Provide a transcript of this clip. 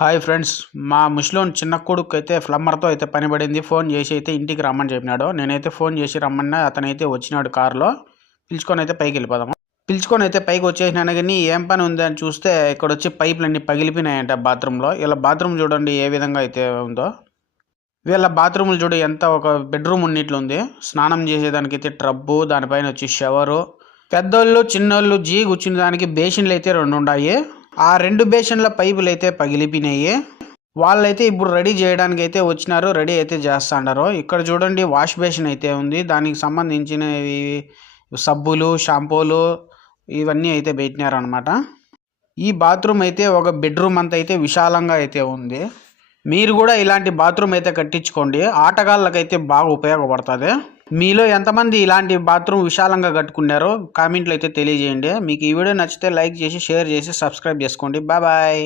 Hi friends, మా ముసలోని చిన్న కొడుకు అయితే ప్లంబర్తో అయితే పని పడింది. ఫోన్ చేసి అయితే ఇంటికి రమ్మని చెప్పినాడు. నేనైతే ఫోన్ చేసి రమ్మన్నా అతనైతే వచ్చినాడు కారులో. పిలుచుకొని అయితే పైకి వెళ్ళిపోదాము. పిలుచుకొని అయితే పైకి వచ్చేసినాను కానీ ఏం పని ఉంది అని చూస్తే ఇక్కడ వచ్చి పైపులన్నీ పగిలిపోయినాయంట బాత్రూంలో. ఇలా బాత్రూమ్ చూడండి ఏ విధంగా అయితే ఉందో. వీళ్ళ బాత్రూములు చూడు ఎంత ఒక బెడ్రూమ్ ఉన్నట్లు ఉంది. స్నానం చేసేదానికైతే ట్రబ్బు, దానిపైన వచ్చి షవరు. పెద్దోళ్ళు చిన్నోళ్ళు కూర్చునే దానికి బేసిన్లు అయితే 2 ఉన్నాయి. ఆ 2 బేసిన్ల పైపులు అయితే పగిలిపోయినాయి. వాళ్ళైతే ఇప్పుడు రెడీ చేయడానికి అయితే వచ్చినారు. రెడీ అయితే చేస్తున్నారు. ఇక్కడ చూడండి వాష్ బేసిన్ అయితే ఉంది. దానికి సంబంధించినవి సబ్బులు, షాంపూలు ఇవన్నీ అయితే పెట్టినారు అనమాట. ఈ బాత్రూమ్ అయితే ఒక బెడ్రూమ్ అంత అయితే విశాలంగా అయితే ఉంది. మీరు కూడా ఇలాంటి బాత్రూమ్ అయితే కట్టించుకోండి. ఆటగాళ్ళకైతే బాగా ఉపయోగపడుతుంది. మీలో ఎంతమంది ఇలాంటి బాత్రూమ్ విశాలంగా కట్టుకున్నారో కామెంట్లు అయితే తెలియజేయండి. మీకు ఈ వీడియో నచ్చితే లైక్ చేసి, షేర్ చేసి, సబ్స్క్రైబ్ చేసుకోండి. బాయ్.